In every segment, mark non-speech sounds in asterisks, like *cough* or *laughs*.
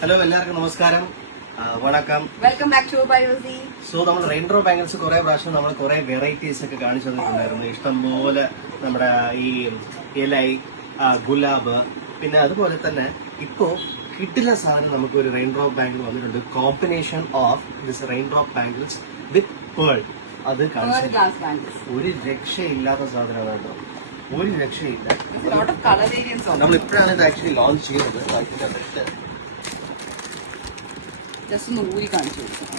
Hello എല്ലാവർക്കും നമസ്കാരം. വണക്കം. വെൽക്കം ബാക്ക് ടു ബയോസി സോ നമ്മൾ റെയിൻഡ്രോ ബാംഗിൾസ് കുറെ പ്രാവശ്യം നമ്മൾ കുറെ വെറൈറ്റീസ് ഒക്കെ കാണിച്ചു തന്നിട്ടുണ്ടായിരുന്നു. ഇഷ്ടംപോലെ നമ്മുടെ ഈ ഇലൈ ഗുലാബ് പിന്നെ അതുപോലെ തന്നെ ഇപ്പോ കിട്ടില്ല സാധനം നമുക്ക് ഒരു റെയിൻ ഡ്രോപ്പ് ബാങ്കിൾ വന്നിട്ടുണ്ട്. Combination of this rain drop bangles with pearl അത് കാണിച്ചു ബാങ്കിൾസ് ഒരു രക്ഷയില്ലാത്ത സാധനമാണ് കേട്ടോ. ഒരു രക്ഷയില്ല. ഇപ്പോഴാണ് ഇത് ആക്ച്വലി ലോഞ്ച് ചെയ്യുന്നത്. ജസ്റ്റ് ഒന്ന് ഊരി കാണിച്ചു കൊടുക്കാം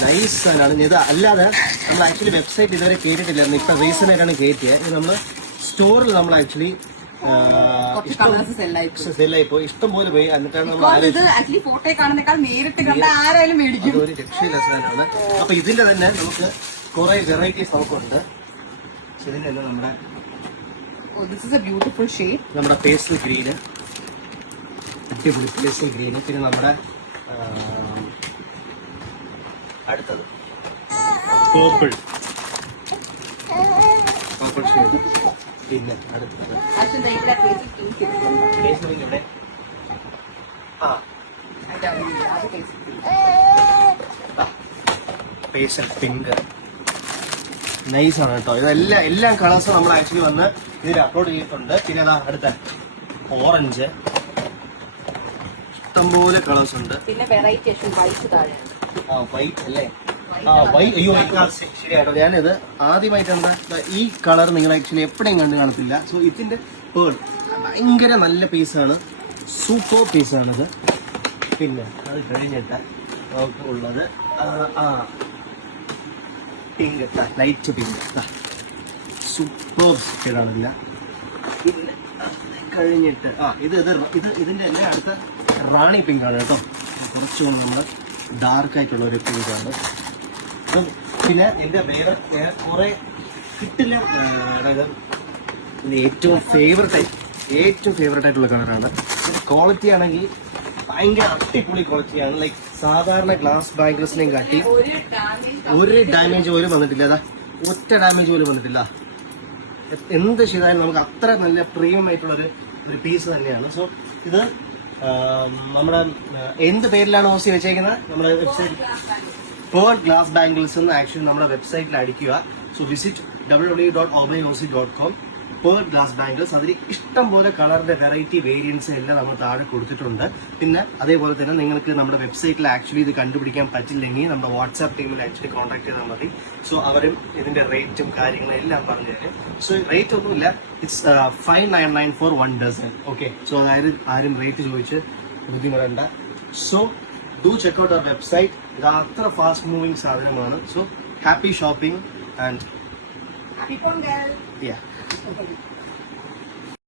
നൈസ് സാധനമാണ് ഇത് അല്ലാതെ നമ്മൾ ആക്ച്വലി വെബ്സൈറ്റ് ഇതുവരെ കേട്ടിട്ടില്ലായിരുന്നു ഇപ്പൊ റീസൺ ആയിട്ടാണ് കയറ്റിയത് ഇത് നമ്മൾ സ്റ്റോറിൽ നമ്മൾ ആക്ച്വലി സെല്ലായിപ്പോ ഇഷ്ടം പോലെ പോയി. എന്നിട്ടാണ് ആക്ച്വലി ഫോട്ടോ കാണുന്നേക്കാൾ നേരിട്ട് കണ്ട ആരായാലും മേടിക്കും. ഒരു രക്ഷയില്ല സാധനമാണ്. അപ്പൊ ഇതിന്റെ തന്നെ നമുക്ക് കുറെ വെറൈറ്റീസ് നമുക്കുണ്ട്. ഇതിന്റെ തന്നെ നമ്മുടെ this is a beautiful shape നമ്മുടെ പേസ്റ്റൽ ഗ്രീന് അടിപൊളി പേസ്റ്റൽ ഗ്രീന് പിന്നെ നമ്മുടെ അടുത്തത്. പേർപ്പിൾ പേർപ്പിൾ ഷെയ്ഡ് പിന്നെ അടുത്തത്. ഇവിടെ ആ. പേസ്റ്റൽ പിങ്ക് നൈസ് ആണ് കേട്ടോ. ഇതെല്ലാം എല്ലാ കളേഴ്സും നമ്മൾ ആക്ച്വലി വന്ന് ഇതിൽ അപ്ലോഡ് ചെയ്തിട്ടുണ്ട്. പിന്നെ അതാ അടുത്ത ഓറഞ്ച് ഇഷ്ടംപോലെ കളേഴ്സ് ഉണ്ട്. പിന്നെ വെറൈറ്റി വൈറ്റ് ആ വൈറ്റ് അല്ലേ? ആ വൈറ്റ് അയ്യോ ശരിയാട്ടോ ഞാനിത് ആദ്യമായിട്ട് എന്താ ഈ കളർ നിങ്ങൾ ആക്ച്വലി എപ്പോഴും കണ്ടു കാണത്തില്ല സോ ഇതിന്റെ പേൾ ഭയങ്കര നല്ല പീസാണ് സൂപ്പർ പീസാണിത് പിന്നെ അത് കഴിഞ്ഞിട്ട് നമുക്ക് ഉള്ളത് ആ പിങ്ക് ലൈറ്റ് പിങ്ക് സൂപ്പർ ഷെയ്ഡാണില്ല അത് കഴിഞ്ഞിട്ട് ആ ഇത് ഇത് ഇത് ഇതിന്റെ തന്നെ അടുത്ത റാണി പിങ്ക് ആണ് കേട്ടോ. കുറച്ചുകൊണ്ട് നമ്മൾ ഡാർക്ക് ആയിട്ടുള്ള ഒരു പിങ്ക് ആണ്. അപ്പം പിന്നെ എന്റെ വേറെ കുറേ കിട്ടില്ല അതായത് ഏറ്റവും ഫേവറേറ്റ് ആയി ഏറ്റവും ഫേവറേറ്റ് ആയിട്ടുള്ള കളറാണ് ക്വാളിറ്റി ആണെങ്കിൽ ഭയങ്കര അടിപൊളി ക്വാളിറ്റിയാണ് ലൈക്ക് സാധാരണ ഗ്ലാസ് ബാങ്കേഴ്സിനെയും കാട്ടി ഒരു ഡാമേജ് പോലും വന്നിട്ടില്ല. അതാ ഒറ്റ ഡാമേജ് പോലും വന്നിട്ടില്ല. എന്ത് ചെയ്താലും നമുക്ക് അത്ര നല്ല പ്രീമിയം ആയിട്ടുള്ള ഒരു പീസ് തന്നെയാണ്. സോ ഇത് നമ്മുടെ എന്ത് പേരിലാണ് ഓസി വെച്ചേക്കുന്നത് നമ്മുടെ വെബ്സൈറ്റ് പേൾ ഗ്ലാസ് ബാംഗിൾസ് എന്ന് ആക്ച്വലി നമ്മുടെ വെബ്സൈറ്റിൽ അടിക്കുക so visit W W dot obi OC dot com pearl glass bangles അതിൽ ഇഷ്ടം പോലെ കളറിന്റെ വെറൈറ്റി വേരിയൻസ് എല്ലാം നമ്മൾ താഴെ കൊടുത്തിട്ടുണ്ട്. പിന്നെ അതേപോലെ തന്നെ നിങ്ങൾക്ക് നമ്മുടെ വെബ്സൈറ്റിൽ ആക്ച്വലി ഇത് കണ്ടുപിടിക്കാൻ പറ്റില്ലെങ്കിൽ നമ്മുടെ വാട്സാപ്പ് ടീമിൽ ആക്ച്വലി കോൺടാക്ട് ചെയ്താൽ മതി. സോ അവരും ഇതിന്റെ റേറ്റും കാര്യങ്ങളും എല്ലാം പറഞ്ഞു തരും. സോ റേറ്റ് ഒന്നുമില്ല. It's five nine nine four one dozen okay so അതായത് ആരും റേറ്റ് ചോദിച്ച് ബുദ്ധിമുട്ടണ്ട. So do check out our website ഇത് അത്ര ഫാസ്റ്റ് മൂവിങ് സാധനമാണ്. So happy shopping and Happy Ponggal! Yeah. *laughs*